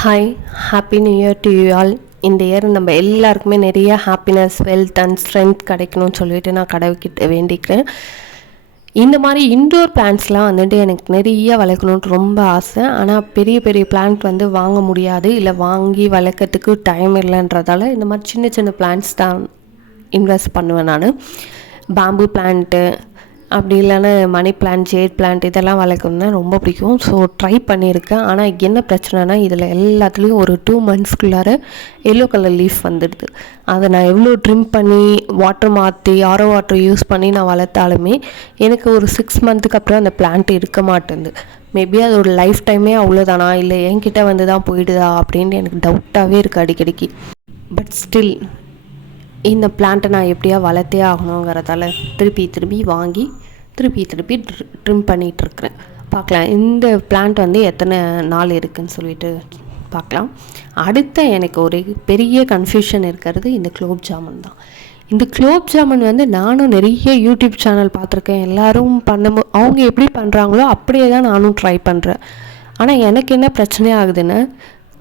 Hi, happy new year to you all. இந்த year நம்ம எல்லாருக்குமே நிறைய ஹாப்பினஸ், வெல்த் அண்ட் ஸ்ட்ரென்த் கிடைக்கணும்னு சொல்லிட்டு நான் கடவுள்கிட்ட வேண்டிக்கிறேன். இந்த மாதிரி இன்டோர் பிளான்ட்ஸ்லாம் வந்துட்டு எனக்கு நிறைய வளர்க்கணுன்ட்டு ரொம்ப ஆசை. ஆனால் பெரிய பெரிய பிளான்ட் வந்து வாங்க முடியாது, இல்லை வாங்கி வளர்க்கறதுக்கு டைம் இல்லைன்றதால இந்த மாதிரி சின்ன சின்ன பிளான்ட்ஸ் தான் இன்வெஸ்ட் பண்ணுவேன் நான். பேம்பு பிளான்ட்டு, அப்படி இல்லைன்னா மணி பிளான்ட், ஜேட் பிளான்ட் இதெல்லாம் வளர்க்கணும்னா ரொம்ப பிடிக்கும். ஸோ ட்ரை பண்ணியிருக்கேன். ஆனால் என்ன பிரச்சனைனா இதில் எல்லாத்துலேயும் ஒரு 2 monthsக்குள்ளார எல்லோ கலர் லீஃப் வந்துடுது. அதை நான் எவ்வளோ ட்ரிம் பண்ணி வாட்டர் மாற்றி ஆரோ வாட்டர் யூஸ் பண்ணி நான் வளர்த்தாலுமே எனக்கு ஒரு 6 monthsக்கு அப்புறம் அந்த பிளான்ட் இருக்க மாட்டேங்குது. மேபி அதோட லைஃப் டைமே அவ்வளோதானா, இல்லை என்கிட்ட வந்து தான் போயிடுதா அப்படின்ட்டு எனக்கு டவுட்டாகவே இருக்குது அடிக்கடிக்கு. பட் ஸ்டில் இந்த பிளான்ட்டை நான் எப்படியா வளர்த்தே ஆகணுங்கிறதால திருப்பி வாங்கி திருப்பி ட்ரிம் பண்ணிகிட்ருக்குறேன். பார்க்கலாம் இந்த பிளான்ட் வந்து எத்தனை நாள் இருக்குதுன்னு சொல்லிட்டு பார்க்கலாம். அடுத்த எனக்கு ஒரு பெரிய கன்ஃபியூஷன் இருக்கிறது இந்த குலோப் ஜாமுன் தான். இந்த குலோப் ஜாமுன் வந்து நானும் நிறைய யூடியூப் சேனல் பார்த்துருக்கேன். எல்லோரும் அவங்க எப்படி பண்ணுறாங்களோ அப்படியே தான் நானும் ட்ரை பண்ணுறேன். ஆனால் எனக்கு என்ன பிரச்சனை ஆகுதுன்னு,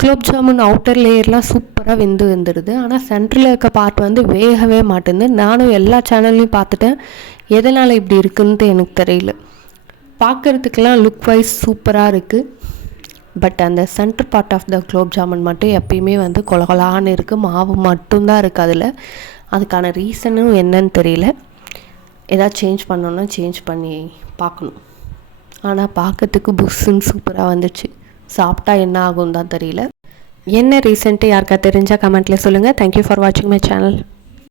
குலோப் ஜாமுன் அவுட்டர் லேயர்லாம் சூப்பராக வந்துடுது. ஆனால் சென்டரில் இருக்க பார்ட் வந்து வேகவே மாட்டேங்குது. நானும் எல்லா சேனல்லையும் பார்த்துட்டேன், எதனால் இப்படி இருக்குன்ட்டு எனக்கு தெரியல. பார்க்குறதுக்கெல்லாம் லுக் வைஸ் சூப்பராக இருக்குது. பட் அந்த center part of the gulab jamun மட்டும் எப்பயுமே வந்து கொலகொலான்னு இருக்குது. மாவு மட்டும்தான் இருக்குது அதில். அதுக்கான ரீசனும் என்னன்னு தெரியல. எதாவது சேஞ்ச் பண்ணோன்னா சேஞ்ச் பண்ணி பார்க்கணும். ஆனால் பார்க்கறதுக்கு புஷ்ஷுன்னு சூப்பராக வந்துச்சு. சாப்பிட்டா என்ன ஆகும் தான் தெரியல. என்ன ரீசன்ட்டு யாருக்கா தெரிஞ்சால் கமெண்ட்டில் சொல்லுங்கள். தேங்க்யூ ஃபார் வாட்சிங் மை சேனல்.